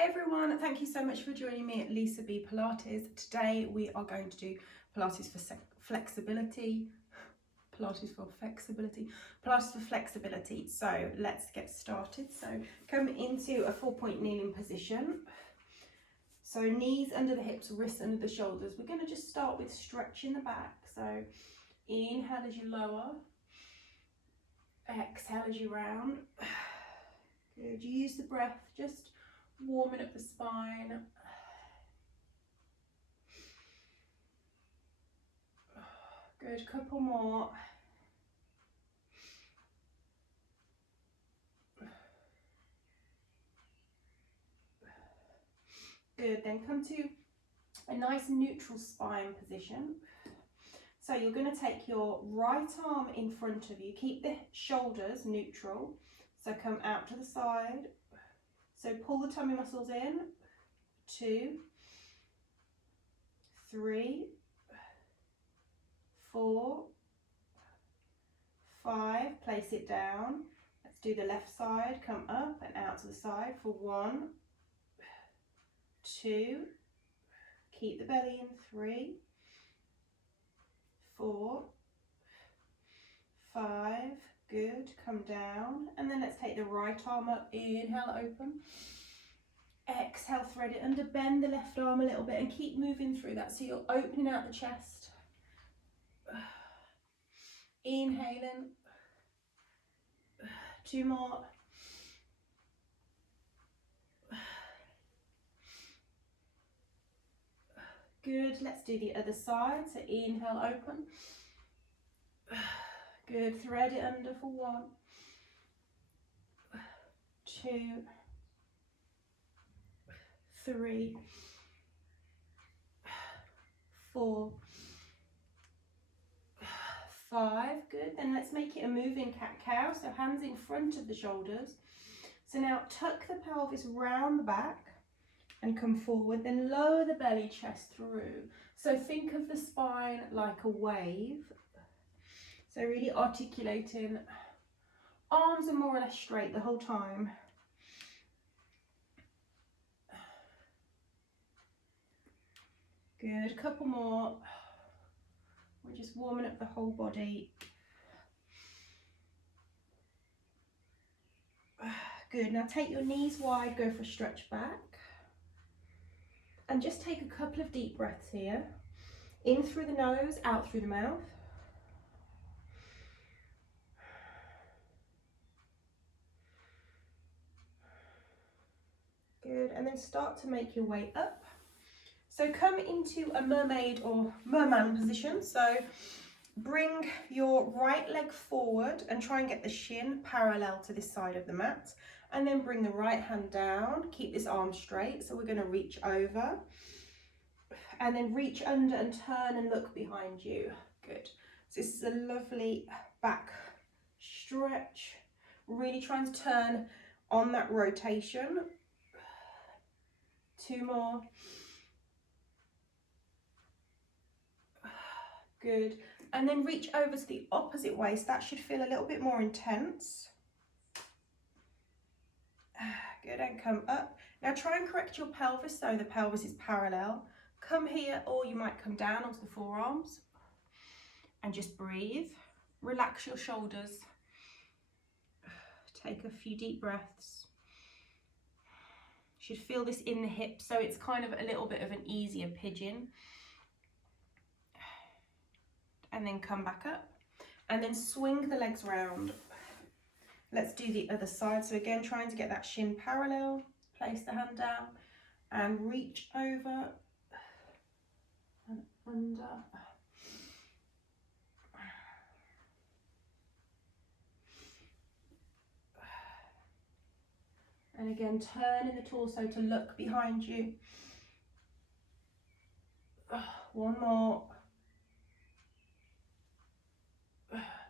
Hi everyone, thank you so much for joining me at Lisa B Pilates. Today we are going to do Pilates for flexibility. Pilates for flexibility. Pilates for flexibility. So let's get started. So come into a 4-point kneeling position. So knees under the hips, wrists under the shoulders. We're going to just start with stretching the back. So inhale as you lower. Exhale as you round. Good. You use the breath, just warming up the spine. Good, couple more. Good, then come to a nice neutral spine position. So you're going to take your right arm in front of you, keep the shoulders neutral. So come out to the side. So pull the tummy muscles in. 2, 3, 4, 5. Place it down. Let's do the left side. Come up and out to the side for 1, 2. Keep the belly in. 3, 4, 5. Good. Come down. And then let's take the right arm up. Inhale, open. Exhale, thread it under. Bend the left arm a little bit and keep moving through that. So you're opening out the chest. Inhaling. 2 more. Good. Let's do the other side. So inhale, open. Good. Thread it under for 1, 2, 3, 4, 5. Good. Then let's make it a moving cat-cow. So hands in front of the shoulders. So now tuck the pelvis round the back and come forward. Then lower the belly, chest through. So think of the spine like a wave. So really articulating. Arms are more or less straight the whole time. Good. A couple more. We're just warming up the whole body. Good. Now take your knees wide, go for a stretch back. And just take a couple of deep breaths here. In through the nose, out through the mouth. Good. And then start to make your way up. So come into a mermaid or merman position. So bring your right leg forward and try and get the shin parallel to this side of the mat. And then bring the right hand down. Keep this arm straight. So we're going to reach over. And then reach under and turn and look behind you. Good. So this is a lovely back stretch. Really trying to turn on that rotation. 2 more. Good. And then reach over to the opposite waist. That should feel a little bit more intense. Good. And come up. Now try and correct your pelvis so the pelvis is parallel. Come here, or you might come down onto the forearms. And just breathe. Relax your shoulders. Take a few deep breaths. You should feel this in the hips, so it's kind of a little bit of an easier pigeon. And then come back up. And then swing the legs round. Let's do the other side. So again, trying to get that shin parallel. Place the hand down and reach over and under. And again, turning the torso to look behind you. 1 more.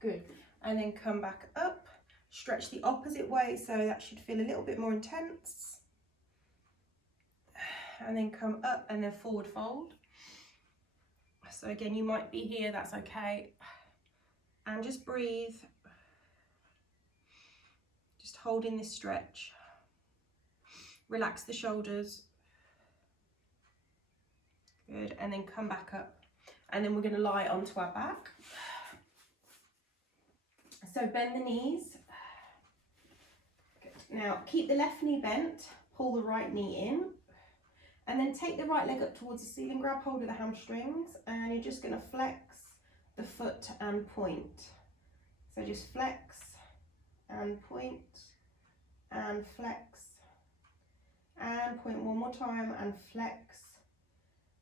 Good. And then come back up. Stretch the opposite way, so that should feel a little bit more intense. And then come up and then forward fold. So again, you might be here, that's okay. And just breathe. Just holding this stretch. Relax the shoulders. Good, and then come back up. And then we're going to lie onto our back. So bend the knees. Good. Now keep the left knee bent, pull the right knee in, and then take the right leg up towards the ceiling, grab hold of the hamstrings, and you're just going to flex the foot and point. So just flex and point and flex and point one more time and flex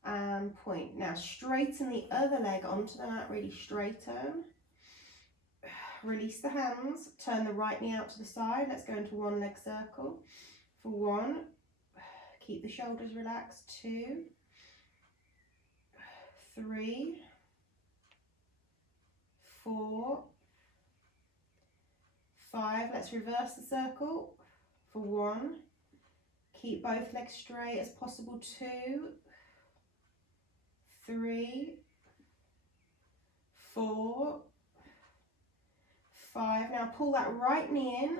and point. Now straighten the other leg onto the mat, really straighten. Release the hands, turn the right knee out to the side. Let's go into one leg circle. For 1, keep the shoulders relaxed. 2, 3, 4, 5. Let's reverse the circle. For 1, keep both legs straight as possible. 2, 3, 4, 5. Now pull that right knee in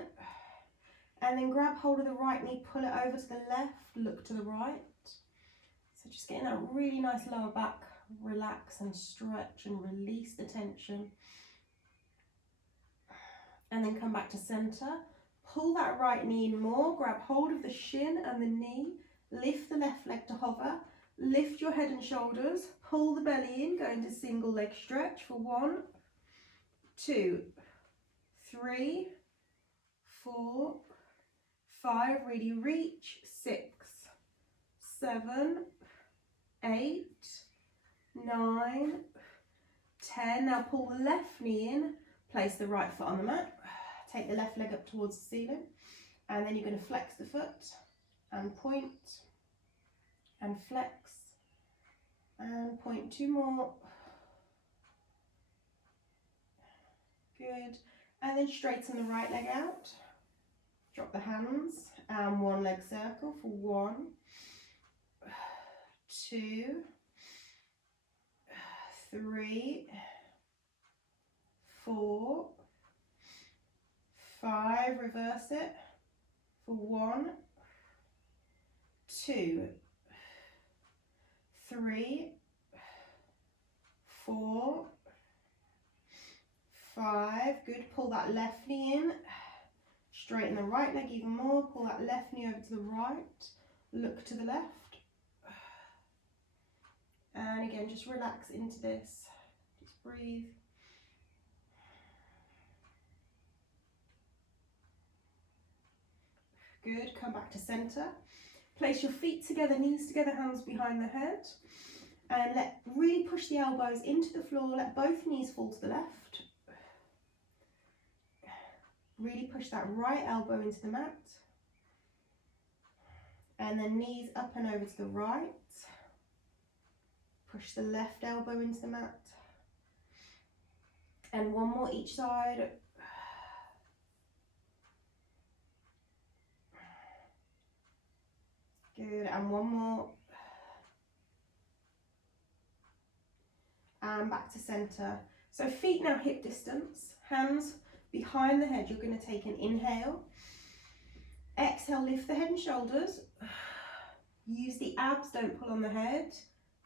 and then grab hold of the right knee, pull it over to the left, look to the right. So just getting that really nice lower back, relax and stretch and release the tension. And then come back to center. Pull that right knee in more, grab hold of the shin and the knee, lift the left leg to hover, lift your head and shoulders, pull the belly in, go into single leg stretch for 1, 2, 3, 4, 5, really reach, 6, 7, 8, 9, 10. Now pull the left knee in, place the right foot on the mat, take the left leg up towards the ceiling, and then you're going to flex the foot and point and flex and point. 2 more. Good. And then straighten the right leg out. Drop the hands and one leg circle for 1, 2, 3, 4, 5. Reverse it for 1, 2, 3, 4, 5. Good. Pull that left knee in. Straighten the right leg even more. Pull that left knee over to the right. Look to the left. And again, just relax into this. Just breathe. Good. Come back to center. Place your feet together, knees together, hands behind the head. And really push the elbows into the floor. Let both knees fall to the left. Really push that right elbow into the mat. And then knees up and over to the right. Push the left elbow into the mat. And one more each side. Good, and one more. And back to center. So feet now hip distance, hands behind the head. You're going to take an inhale. Exhale, lift the head and shoulders. Use the abs, don't pull on the head.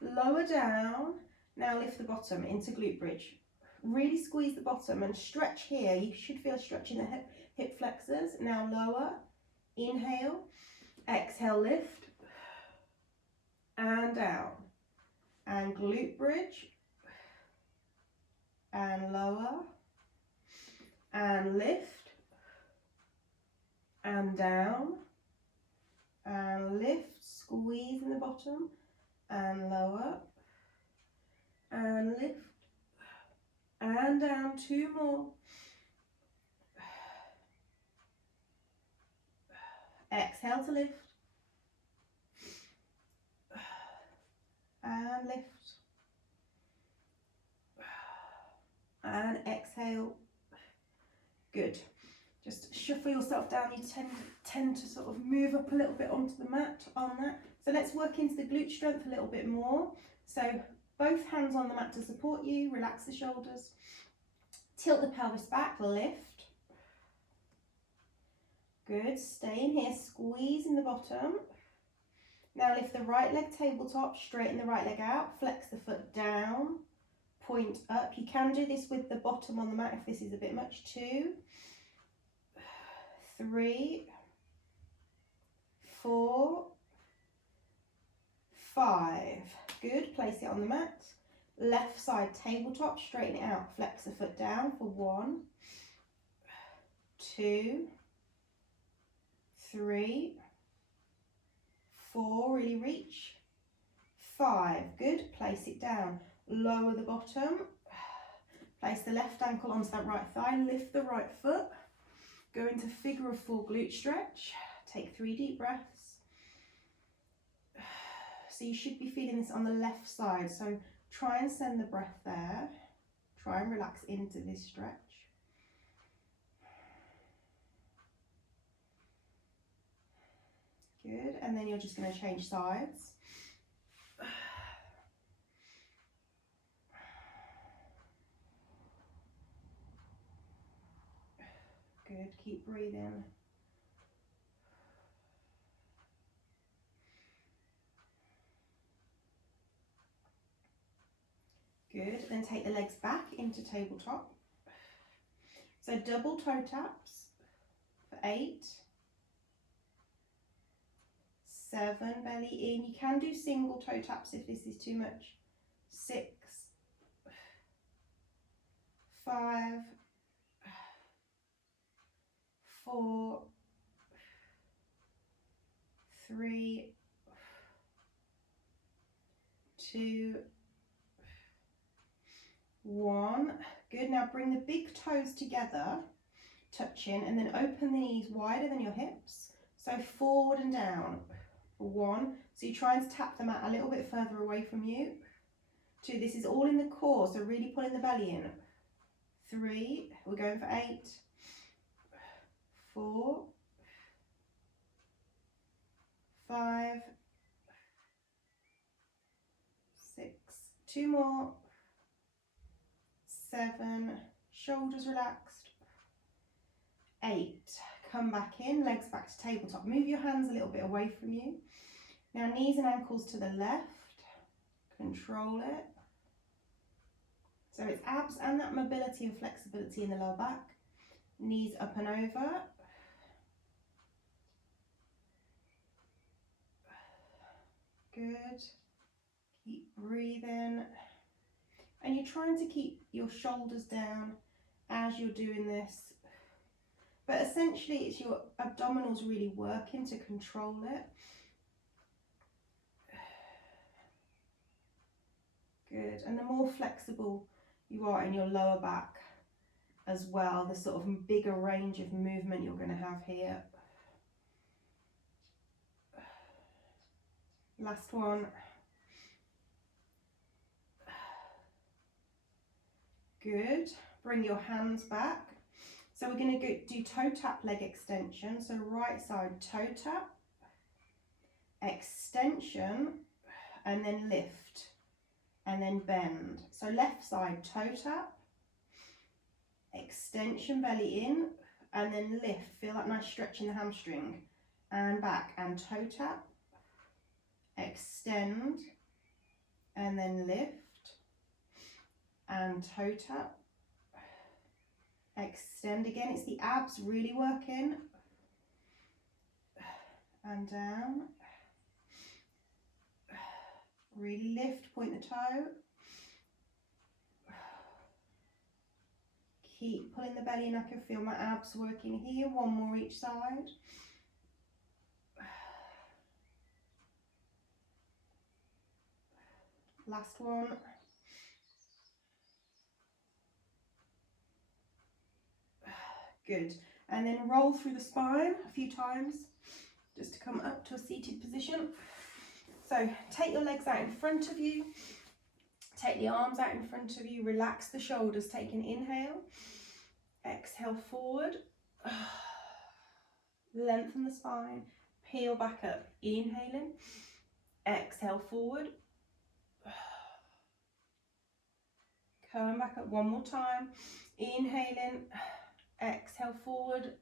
Lower down. Now lift the bottom into glute bridge. Really squeeze the bottom and stretch here. You should feel a stretch in the hip flexors. Now lower. Inhale. Exhale, lift. And down. And glute bridge. And lower. And lift. And down. And lift. Squeeze in the bottom. And lower. And lift. And down. 2 more. Exhale to lift. And lift. And exhale. Good. Just shuffle yourself down. You tend to sort of move up a little bit onto the mat on that. So let's work into the glute strength a little bit more. So both hands on the mat to support you. Relax the shoulders. Tilt the pelvis back. Lift. Good, stay in here, squeezing the bottom. Now lift the right leg tabletop, straighten the right leg out, flex the foot down, point up. You can do this with the bottom on the mat if this is a bit much. 2, 3, 4, 5. Good, place it on the mat. Left side tabletop, straighten it out, flex the foot down for 1, 2, 3, 4, really reach, 5, good, place it down, lower the bottom, place the left ankle onto that right thigh, lift the right foot, go into figure of 4 glute stretch, take 3 deep breaths. So you should be feeling this on the left side, so try and send the breath there, try and relax into this stretch. Good, and then you're just going to change sides. Good, keep breathing. Good, then take the legs back into tabletop. So double toe taps for 8, 7, belly in. You can do single toe taps if this is too much. 6, 5, 4, 3, 2, 1. Good, now bring the big toes together, touching, and then open the knees wider than your hips. So forward and down for 1. So you try and tap the mat a little bit further away from you. 2, this is all in the core, so really pulling the belly in. 3, we're going for 8, 4, 5, 6, 2 more, 7, shoulders relaxed, 8, come back in, legs back to tabletop, move your hands a little bit away from you. Now knees and ankles to the left, control it. So it's abs and that mobility and flexibility in the lower back, knees up and over. Good, keep breathing. And you're trying to keep your shoulders down as you're doing this. But essentially it's your abdominals really working to control it. Good, and the more flexible you are in your lower back as well, the sort of bigger range of movement you're going to have here. Last one. Good, bring your hands back. So we're going to do toe tap leg extension. So right side toe tap, extension, and then lift, and then bend. So left side toe tap, extension, belly in, and then lift. Feel that nice stretch in the hamstring, and back, and toe tap, extend, and then lift, and toe tap, extend again. It's the abs really working, and down, really lift, point the toe, keep pulling the belly in. I can feel my abs working here. 1 more each side. Last one. Good, and then roll through the spine a few times just to come up to a seated position. So take your legs out in front of you, take the arms out in front of you, relax the shoulders, take an inhale, exhale forward, lengthen the spine, peel back up, inhaling, exhale forward, come back up 1 more time, inhaling, exhale forward,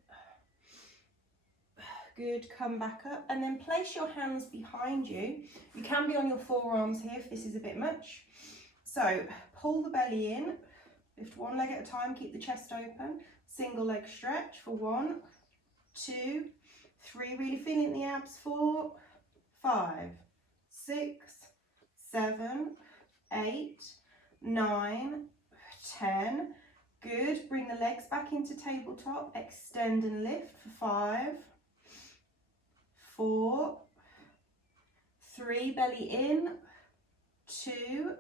Good, come back up and then place your hands behind you. You can be on your forearms here if this is a bit much. So pull the belly in, lift one leg at a time, keep the chest open. Single leg stretch for 1, 2, 3, really feeling the abs, 4, 5, 6, 7, 8, 9, 10. Good, bring the legs back into tabletop, extend and lift for 5, 4, 3, belly in, 2,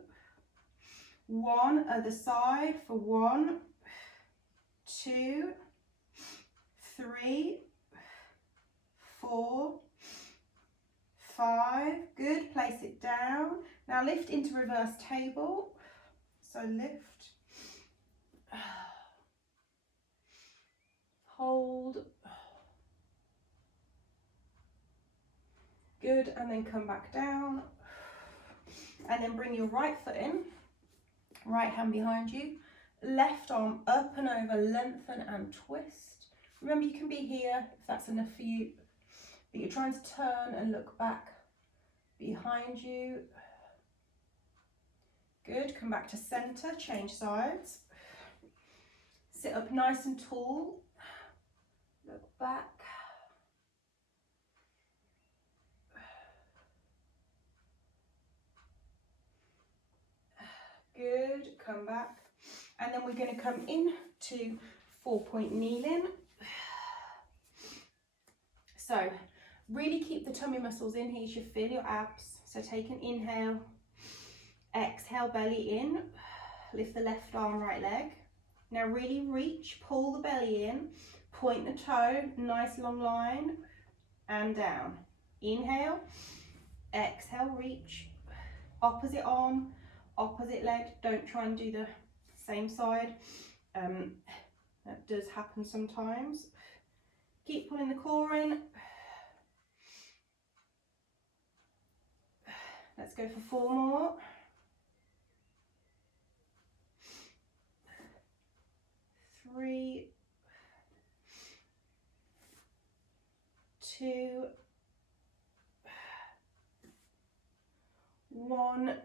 1, other side for 1, 2, 3, 4, 5, good, place it down. Now lift into reverse table, so lift, hold, good, and then come back down, and then bring your right foot in, right hand behind you, left arm up and over, lengthen and twist. Remember, you can be here if that's enough for you, but you're trying to turn and look back behind you. Good, come back to center, change sides. Sit up nice and tall, look back. Good, come back. And then we're going to come in to 4-point kneeling. So really keep the tummy muscles in here. You should feel your abs. So take an inhale, exhale, belly in, lift the left arm, right leg. Now really reach, pull the belly in, point the toe, nice long line, and down. Inhale, exhale, reach, opposite arm, opposite leg. Don't try and do the same side. That does happen sometimes. Keep pulling the core in. Let's go for 4 more. 3, 2, 1.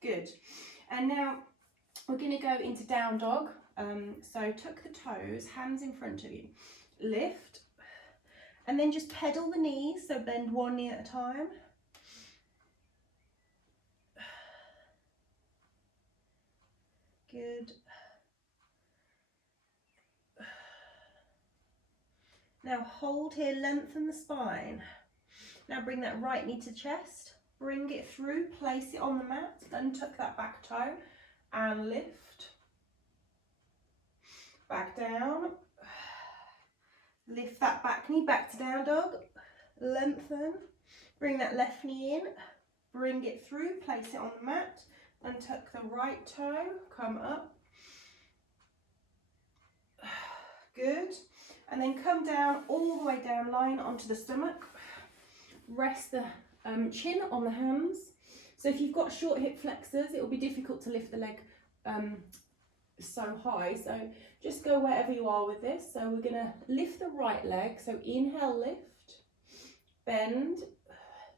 Good. And now we're going to go into down dog. So tuck the toes, hands in front of you, lift, and then just pedal the knees, so bend one knee at a time. Good. Now hold here, lengthen the spine. Now bring that right knee to chest, bring it through, place it on the mat, then tuck that back toe and lift. Back down, lift that back knee back to down dog, lengthen, bring that left knee in, bring it through, place it on the mat, and tuck the right toe, come up. Good, and then come down, all the way down, line onto the stomach, rest the chin on the hands. So if you've got short hip flexors, it will be difficult to lift the leg so high, so just go wherever you are with this. So we're going to lift the right leg, so inhale, lift, bend,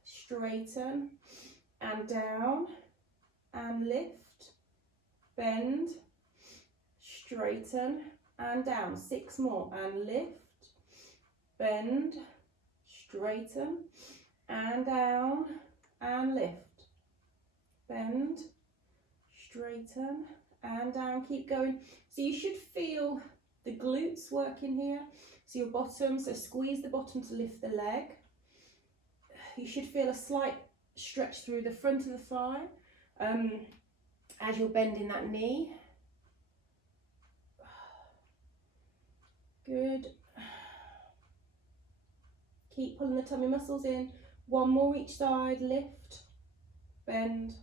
straighten and down, and lift, bend, straighten and down. 6 more, and lift, bend, straighten and down, and lift, bend, straighten and down. Keep going. So you should feel the glutes working here, so your bottom, so squeeze the bottom to lift the leg. You should feel a slight stretch through the front of the thigh as you're bending that knee. Good. Keep pulling the tummy muscles in. 1 more each side. Lift, bend,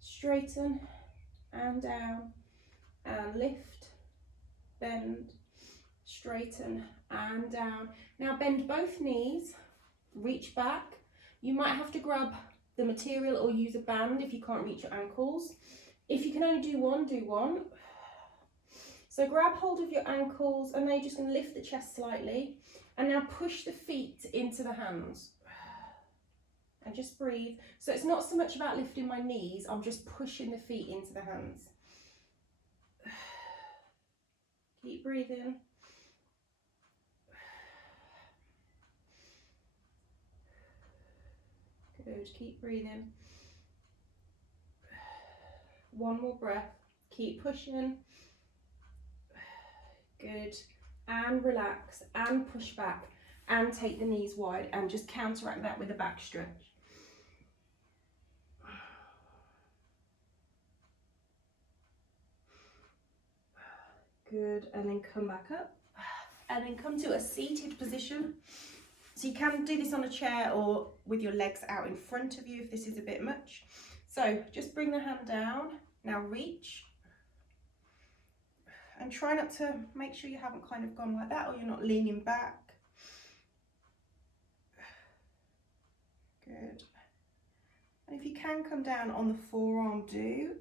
straighten and down, and lift, bend, straighten and down. Now bend both knees, reach back. You might have to grab the material or use a band if you can't reach your ankles. If you can only do one, do one. So grab hold of your ankles, and then you're just going to lift the chest slightly And now push the feet into the hands. And just breathe. So it's not so much about lifting my knees, I'm just pushing the feet into the hands. Keep breathing. Good, keep breathing. One more breath. Keep pushing. Good. And relax and push back and take the knees wide and just counteract that with a back stretch. Good, and then come back up and then come to a seated position. So you can do this on a chair or with your legs out in front of you if this is a bit much. So just bring the hand down, now reach. And try not to, make sure you haven't kind of gone like that or you're not leaning back. Good. And if you can come down on the forearm, do.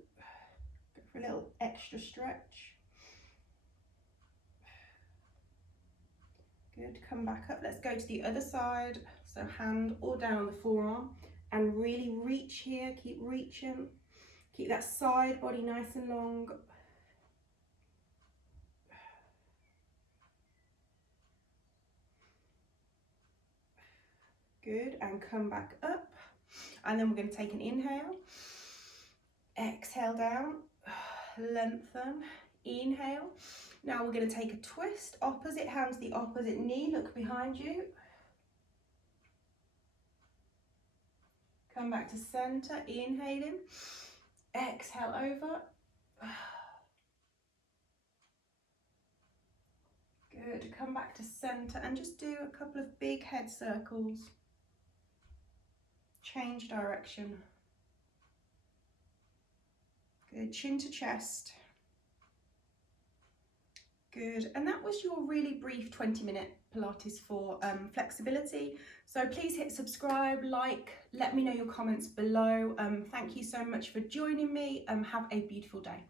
Go for a little extra stretch. Good, come back up. Let's go to the other side. So hand all down on the forearm and really reach here. Keep reaching. Keep that side body nice and long. Good, and come back up. And then we're going to take an inhale. Exhale down. Lengthen. Inhale. Now we're going to take a twist. Opposite hand to the opposite knee. Look behind you. Come back to center. Inhaling. Exhale over. Good. Come back to center and just do a couple of big head circles. Change direction. Good. Chin to chest. Good, and that was your really brief 20-minute Pilates for flexibility. So please hit subscribe, like, let me know your comments below. Thank you so much for joining me. Have a beautiful day.